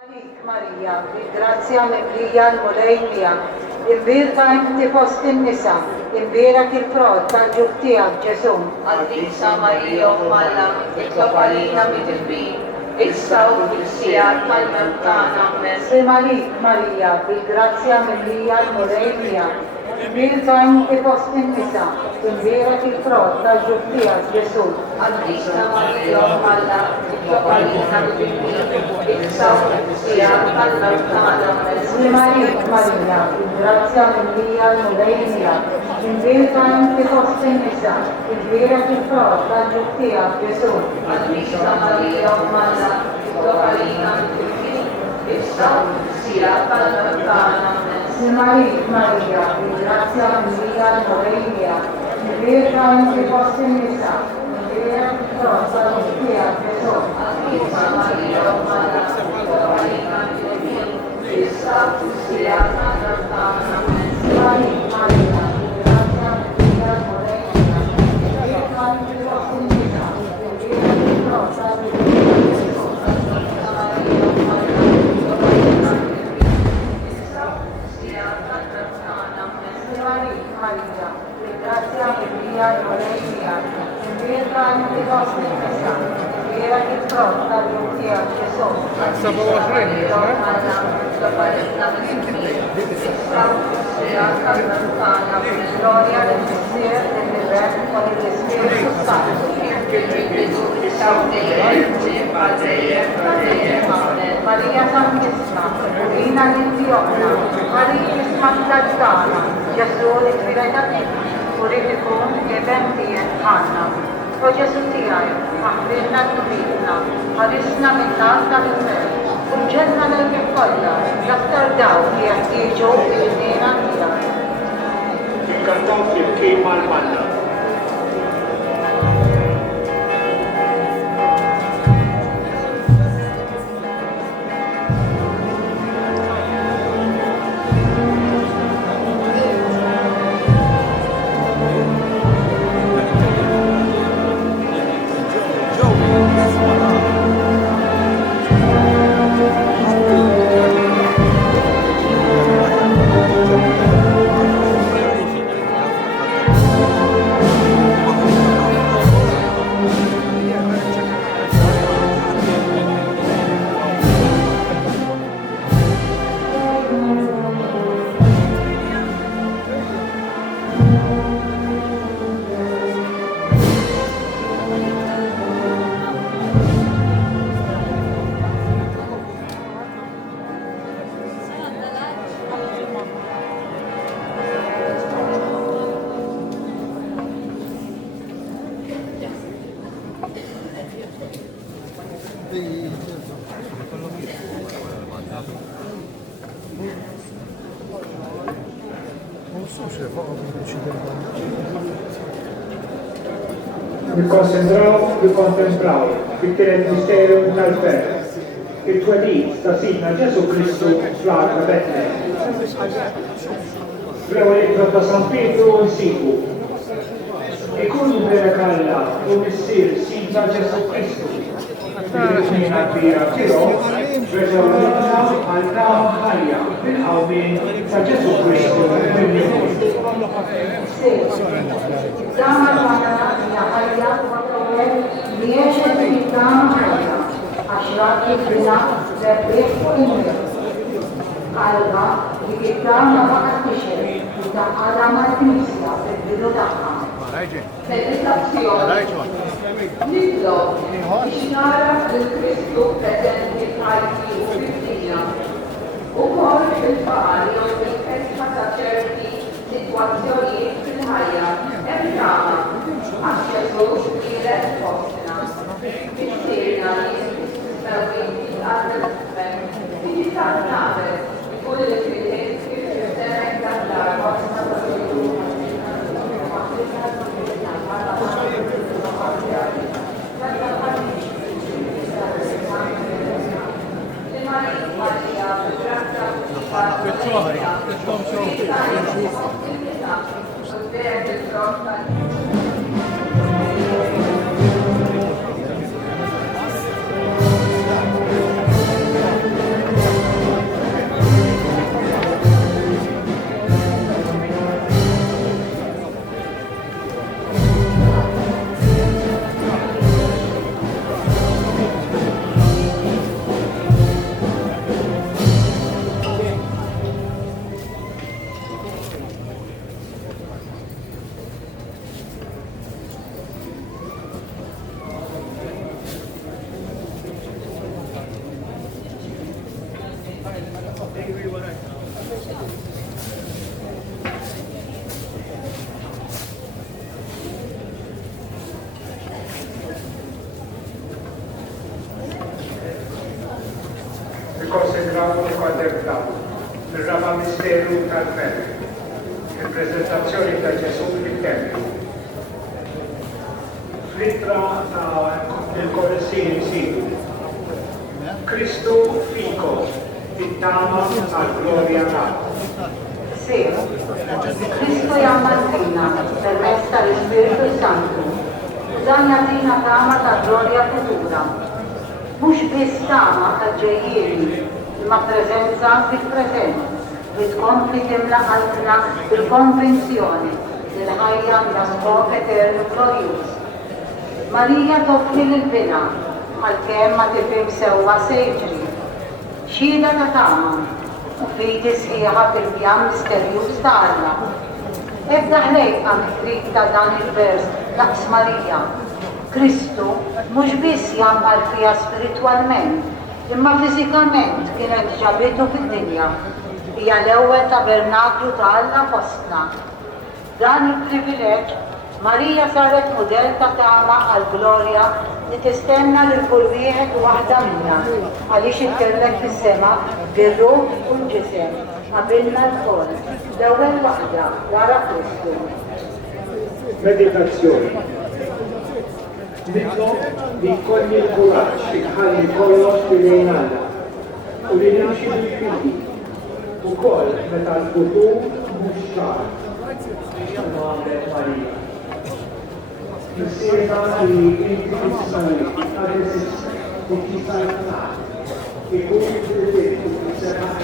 Maria, grazia mimlija l-mulejnija, imbirka inti fost in-nisa, imbirak il-frott tal-ġub tiegħek Ġesu. Għaddisa Marija u Malla, itlob għalina mit-tilbin, issa u fil-sija tal-mewt tagħna amen. Simalik Marija, bil-grazzja mimlija l-mulejnija, imbirka inti fost in-nisa, imbirak il-frott tal-ġub tiegħek Ġesu. Għaddisa Marija u Malla, itlob għalina mit-tilbin, issa u fil-sija tal-mewt tagħna amen. Simalik Marija, bil-grazzja mimlija l-mulejnija, imbirka inti fost in-nisa, imbirak il-frott tal-ġub tiegħek Ġesu. Għaddisa Marija u Malla, itlob għalina mit-tilbin, issa u fil-sija tal-mewt tagħna amen. Simalik Marija, bil-grazzja mimlija l-mulejnija, imbirka inti fost in-nisa, imbirak il-frott tal-ġub tiegħek Ġesu. Għaddisa Marija u Malla, itlob għalina mit-tilbin, issa u fil-sija tal-mewt tagħna amen. Simalik Marija, bil-grazzja mimlija l-mulejnija, imbirka inti fost in-nisa, imbirak il-frott tal-ġub tiegħek Ġesu. Simalik Marija, bil-grazzja mimlija l-mulejnija, imbirka inti fost in-nisa, imbirak il-frott tal-ġub tiegħek Ġesu. 27, Gloria del Mister, del Verbo con el Espíritu Santo. Maria Santissima, Purina d'Intiona, Maria Smantazzana, Gesù di Filetati, Purificum e Benti et Hanna. O Gesù tiegħi, aħbirna t-tubina, ħarisna minn tagħna l-mer, unġenna l-kif kollha, l-aktar dawk li jeħtieġu il-nena tiegħi. Ikkantaw flimkien mal-Malla. Nikkontemplaw fit-tielet misteru tal-fed, it-twelid ta' Sidna Ġesu Kristu fl-Arka Betlehem. Fl-ewwel ittra ta' San Pietru nsibu. Ikun berek Alla u missier Sidna Ġesu Kristu. Fil-ħin kbira tiegħu reġgħu lilna għal ħajja bil-qawmien ta' Ġesu Kristu mill-jumien. Dama l-għana l-ħajja li jeċed il-dama ħajja, għaxrat il-bina l-ebriħ umri. Qalba li il-dama baqat tixer, u taqqada mal-Knisja fil-bidu taqqa. Meditazzjoni. Nitlob biex nara l-Kristu prezenti bħajti u fil-dinja. Ukoll fil-faqar jew fil-festa ta' ċerti sitwazzjonijiet fil-ħajja hemm drama għax Ġesu qiegħed fostna. Issirna li nistgħu għal-Tifel tiġi tagħmel kull il-filiet kif tistemek tal-darba Ġaw il-Kwadribdaw, il-raba misteru tal-Fede, il-prezentazzjoni ta' Ġesu fil-Tempju. Flittra ta' il-Kolossin sidu. Kristu fiko, it-tama għal-glorja ta' Sì, Cristo jammantina permezz tal-Spiritu Santu, dan jatina tama ta' gloria futura. Mux biss tama ta' ġejjieni, imma preżenza fil-preżent, li tkompli timla qalbna bil-konvinzjoni li l-ħajja hija skop eternu glorjuż. Marija toffri l-bina, għalkemm ma tifhem sewwa se jiġri. Xhieda ta' tama, u fidi sħiħa fil-pjan misterjuż ta' Alla. Ebda ħlejqa mitrik ta' dan il-vers daqs Marija. Kristu mhux biss jammar fiha spiritwalment, imma fiżikament kienet ġabitu fid-dinja. Hija l-ewwel tabernaklu ta' Alla fostna. Dan il-privileġġ Marija saret mudell ta' tama għall-glorja li tistenna lil kull wieħed u waħda minna għaliex inkellek fis-sema bir-ruħ u l-ġisem qabilna l-kol l-ewwel waħda wara Kristu. Meditazzjoni. Nitlob li jkolli l-kuraġġ inħalli kollox fil-lejn Alla u li nimxi bil-fidi ukoll meta l-futur mhux ċar. Għamlet Marija. Nissieda li inti tissali għal-esist u tisajtna ikun il-fil-fil u t-serraħ.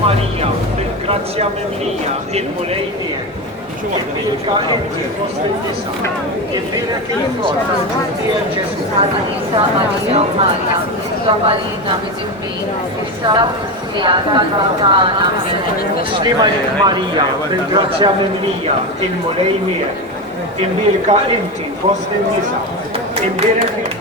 Maria, per grazia mia, il-mulej tiegħek. Bilka inti fost il-nisa, il-vera kien frott tiegħek Ġesu. Marisa Maria u Marja, Sabalina mit-tibbin, Issa tal-Bawtana. Slima Marija, per grazia mia, il-mulej tiegħek. Bilka inti fost il-nisa, il-vera kien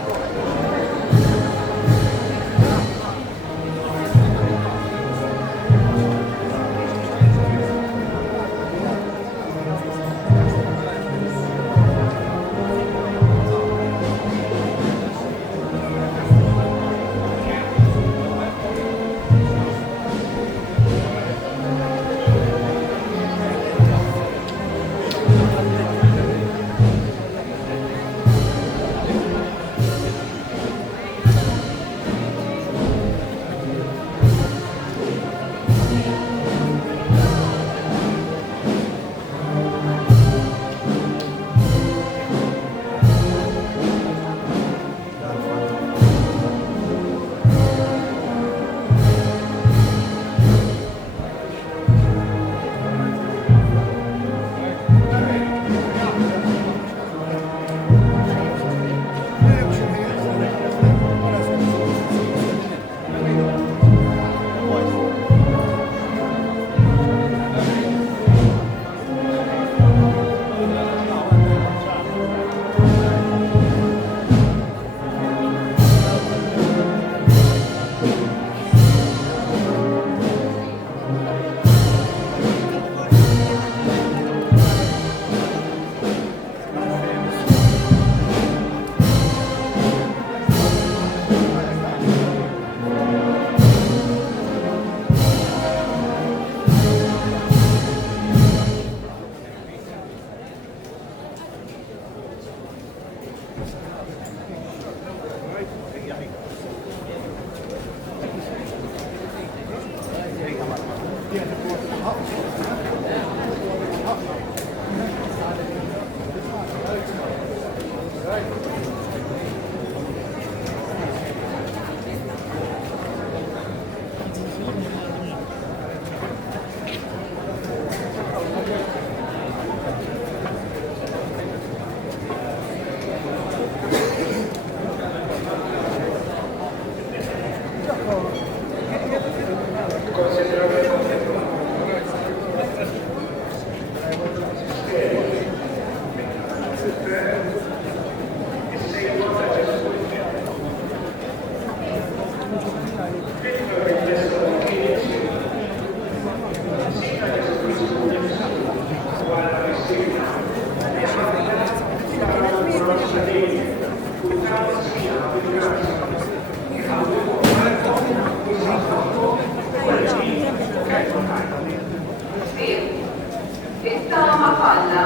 Is-sama falla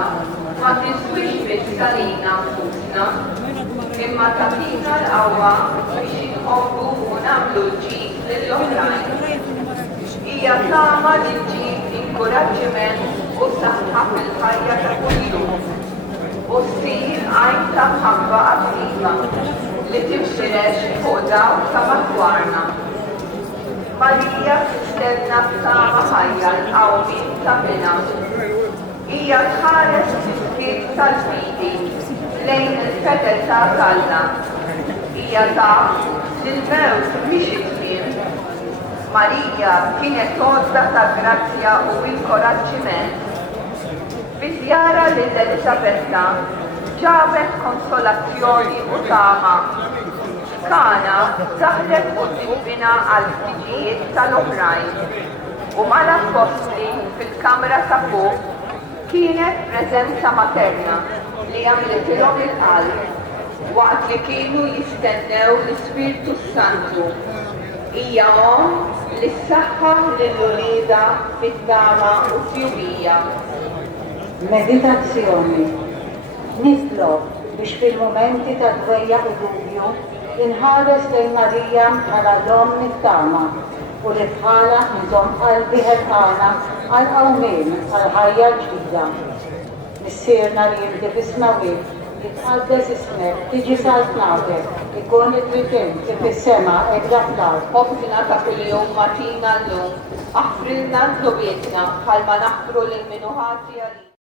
ma tiswix bis-salina nfusna, imma tagħtina l-qawwa biex inħobbu u nagħmlu l-ġid lill-oħrajn. Hija sama li ġġib inkoraġġiment u saħħa fil-ħajja ta' kuljum u ssir għajn ta' mħabba attiva li timxirex fuq dawk ta' madwarna. Marija tistenna b'sama ħajja l-qawmi ta' bina. Hija tħares fil-kiet tal-fidi lejn il-fedezza tagħna. Hija taf li l-mewt mhix it-tmiem. Marija kienet għodda ta' grazzja u inkoraġġiment. Biżjara lil Elisabetta ġabet konsolazzjoni u tama. Kana saħlet qudiemna għal ħtiġijiet tal-oħrajn u mal-apostli fil-kamra ta' fuq kienet preżenza materna li għamletilhom il-qalb waqt li kienu jistennew l-Ispirtu Santu. Hija li ssaħħaħ lill-ulieda fit-tama u fjumija. Meditazzjoni. Nitlob biex fil-momenti ta' dwejja u dubju inħares lejn Marija bħala l-om nittama u li bħala nżomm qalbi ħerqana għal qawmien għal ħajja ġdida. Missierna li jinti bismawik, jitqaddes ismek, tiġi sal-tnafek, ikun it-trikim kif is-sema edha fl-ard. Ħobżina ta' kuljum matina llum, aħfrilna d-dobietna bħalma naħfru lil-minuħati għalina.